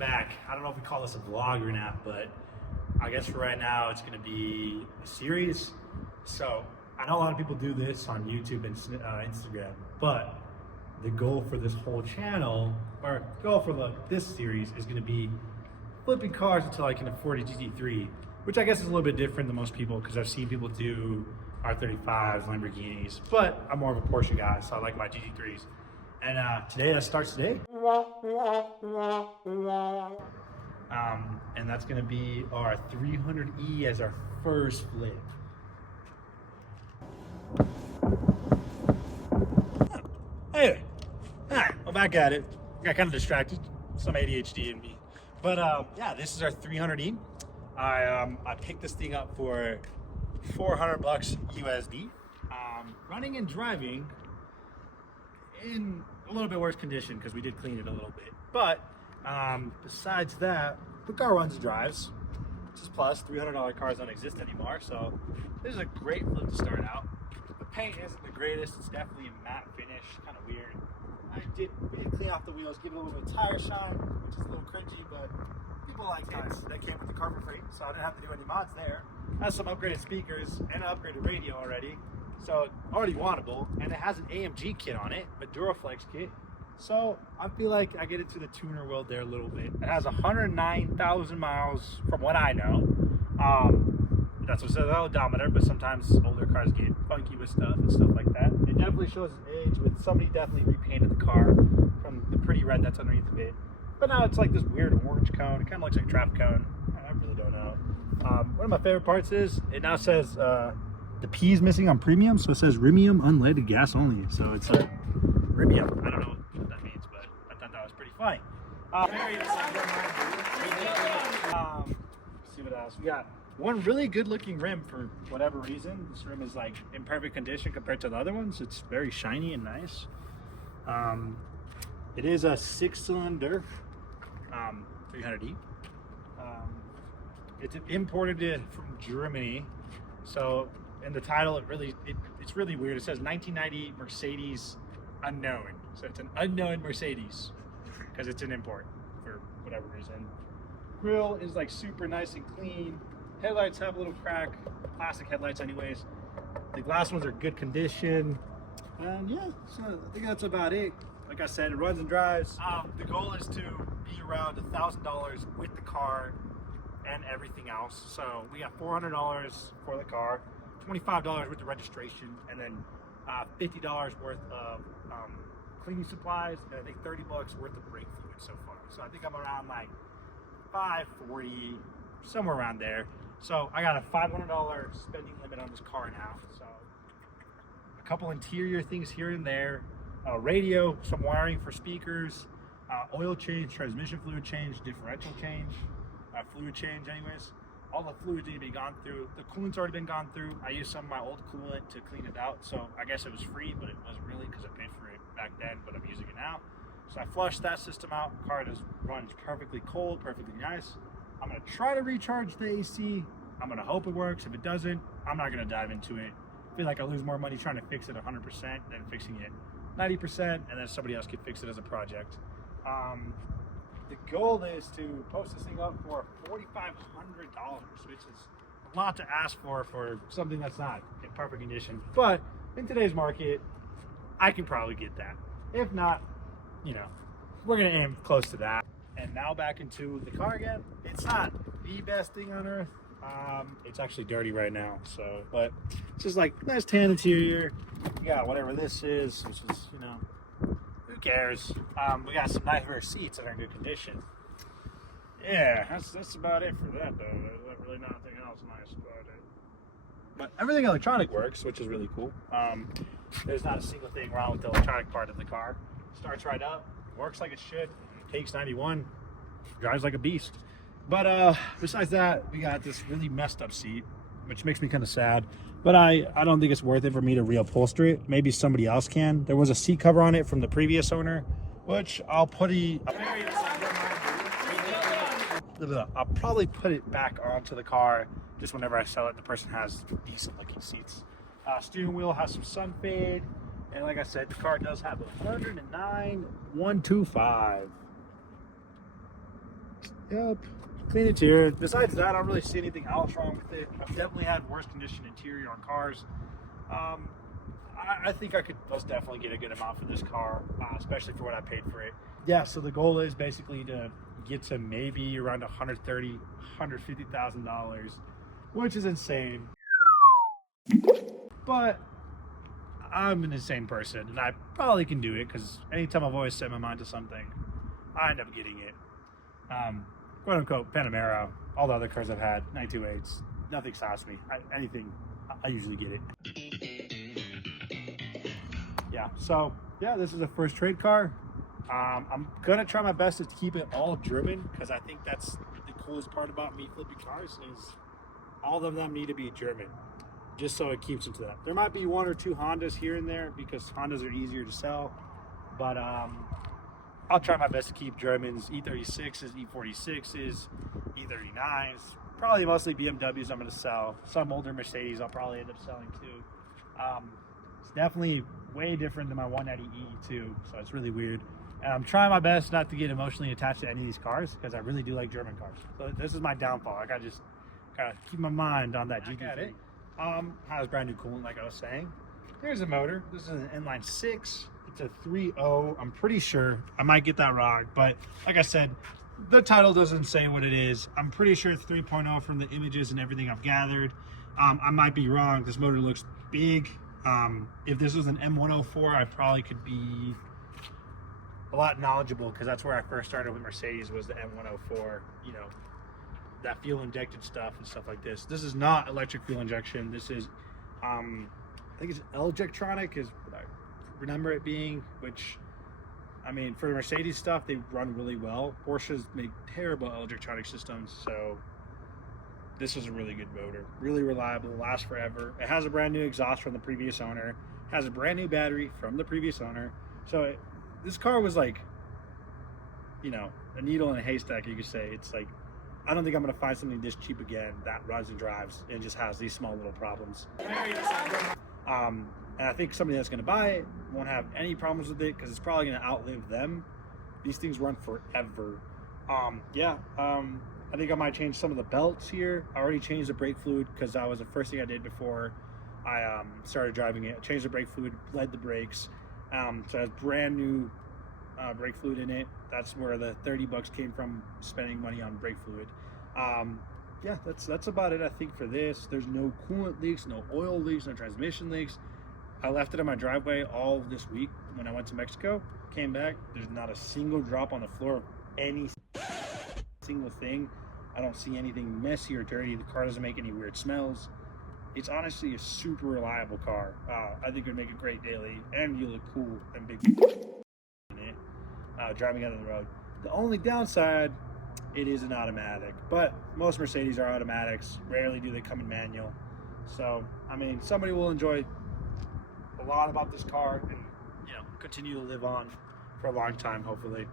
back. I don't know if we call this a vlog or not, but I guess for right now it's going to be a series. So I know a lot of people do this on YouTube and Instagram, but the goal for this whole channel, or goal for this series, is going to be flipping cars until I can afford a GT3, which I guess is a little bit different than most people because I've seen people do R35s, Lamborghinis, but I'm more of a Porsche guy, so I like my GT3s. And today, that starts today. And that's gonna be our 300E as our first flip. Anyway, I'm back at it. Got kind of distracted, some ADHD in me. But yeah, this is our 300E. I picked this thing up for $400 USD. Running and driving in a little bit worse condition because we did clean it a little bit. But besides that, the car runs and drives. This is plus. $300 cars don't exist anymore, so this is a great flip to start out. The paint isn't the greatest. It's definitely a matte finish, kind of weird. We did clean off the wheels, give it a little bit of tire shine, which is a little cringy, but people like it. That came with the Carbon Freight, so I didn't have to do any mods there. Has some upgraded speakers and an upgraded radio already, so already wantable, and it has an AMG kit on it, a Duraflex kit. So I feel like I get into the tuner world there a little bit. It has 109,000 miles from what I know. That's what it says on the odometer, but sometimes older cars get funky with stuff and stuff like that. It definitely shows its age with somebody definitely repainted the car from the pretty red that's underneath of it. But now it's like this weird orange cone. It kind of looks like a traffic cone. I really don't know. One of my favorite parts is it now says the P is missing on premium, so it says Rimium unleaded gas only. So it's Rimium. I don't know what that means, but I thought that was pretty funny. See what else we got. One really good looking rim for whatever reason. This rim is like in perfect condition compared to the other ones. It's very shiny and nice. It is a 6-cylinder 300E. It's imported from Germany. So in the title, it's really weird. It says 1990 Mercedes unknown. So it's an unknown Mercedes because it's an import for whatever reason. Grill is like super nice and clean. Headlights have a little crack, plastic headlights anyways. The glass ones are good condition. And yeah, so I think that's about it. Like I said, it runs and drives. The goal is to be around $1,000 with the car and everything else. So we got $400 for the car, $25 worth of registration, and then $50 worth of cleaning supplies, and I think $30 worth of brake fluid so far. So I think I'm around like $540, somewhere around there. So I got a $500 spending limit on this car now. So a couple interior things here and there, radio, some wiring for speakers, oil change, transmission fluid change, differential change, fluid change anyways. All the fluids need to be gone through. The coolant's already been gone through. I used some of my old coolant to clean it out. So I guess it was free, but it wasn't really because I paid for it back then, but I'm using it now. So I flushed that system out. The car just runs perfectly cold, perfectly nice. I'm gonna try to recharge the AC. I'm gonna hope it works. If it doesn't, I'm not gonna dive into it. I feel like I lose more money trying to fix it 100% than fixing it 90%, and then somebody else could fix it as a project. The goal is to post this thing up for $4,500, which is a lot to ask for something that's not in perfect condition. But in today's market, I can probably get that. If not, you know, we're gonna aim close to that. And now back into the car again. It's not the best thing on earth. It's actually dirty right now, so, but it's just like nice tan interior. You got whatever this is, which is, you know, who cares? We got some nice rear seats that are in good condition. Yeah, that's about it for that though. There's really nothing else nice about it. But everything electronic works, which is really cool. There's not a single thing wrong with the electronic part of the car. Starts right up, works like it should. Takes 91, drives like a beast. But besides that, we got this really messed up seat, which makes me kind of sad. But I don't think it's worth it for me to reupholster it. Maybe somebody else can. There was a seat cover on it from the previous owner, which I'll probably put it back onto the car just whenever I sell it. The person has decent looking seats. Steering wheel has some sun fade, and like I said, the car does have 109,125. Yep. Clean interior. Besides that, I don't really see anything else wrong with it. I've definitely had worse condition interior on cars. I think I could most definitely get a good amount for this car, especially for what I paid for it. Yeah, so the goal is basically to get to maybe around $130,000, $150,000, which is insane. But I'm an insane person, and I probably can do it because anytime I've always set my mind to something, I end up getting it. Quote unquote Panamera, all the other cars I've had, 928s, nothing stops me. Anything, I usually get it. Yeah, so yeah, this is a first trade car. I'm gonna try my best to keep it all German because I think that's the coolest part about me flipping cars is all of them need to be German, just so it keeps them to that. There might be one or two Hondas here and there because Hondas are easier to sell, but I'll try my best to keep Germans, E36s, E46s, E39s, probably mostly BMWs I'm going to sell. Some older Mercedes I'll probably end up selling too. It's definitely way different than my 190E too, so it's really weird. And I'm trying my best not to get emotionally attached to any of these cars because I really do like German cars. So this is my downfall. I gotta just gotta keep my mind on that GT3. Has brand new coolant, like I was saying. Here's a motor. This is an inline 6. It's a 3.0. I'm pretty sure. I might get that wrong, but like I said, the title doesn't say what it is. I'm pretty sure it's 3.0 from the images and everything I've gathered. I might be wrong. This motor looks big. If this was an M104, I probably could be a lot knowledgeable because that's where I first started with Mercedes was the M104, you know, that fuel injected stuff and stuff like this. This is not electric fuel injection. This is, I think it's L-Jectronic is what I remember it being, which, I mean, for Mercedes stuff, they run really well. Porsches make terrible L-Jectronic systems, so this is a really good motor. Really reliable, lasts forever. It has a brand new exhaust from the previous owner, has a brand new battery from the previous owner. So this car was like, you know, a needle in a haystack, you could say. It's like, I don't think I'm gonna find something this cheap again that runs and drives and just has these small little problems. And I think somebody that's gonna buy it won't have any problems with it because it's probably gonna outlive them. These things run forever. I think I might change some of the belts here. I already changed the brake fluid because that was the first thing I did before I started driving it. I changed the brake fluid, bled the brakes. So it has brand new brake fluid in it. That's where the $30 came from, spending money on brake fluid. Yeah, that's about it I think for this. There's no coolant leaks, no oil leaks, no transmission leaks. I left it in my driveway all this week when I went to Mexico. Came back, there's not a single drop on the floor of any single thing. I don't see anything messy or dirty. The car doesn't make any weird smells. It's honestly a super reliable car. I think it would make a great daily, and you look cool and big in it, driving out of the road. The only downside, it is an automatic, but most Mercedes are automatics. Rarely do they come in manual. So, I mean, somebody will enjoy a lot about this car and, you know, continue to live on for a long time, hopefully.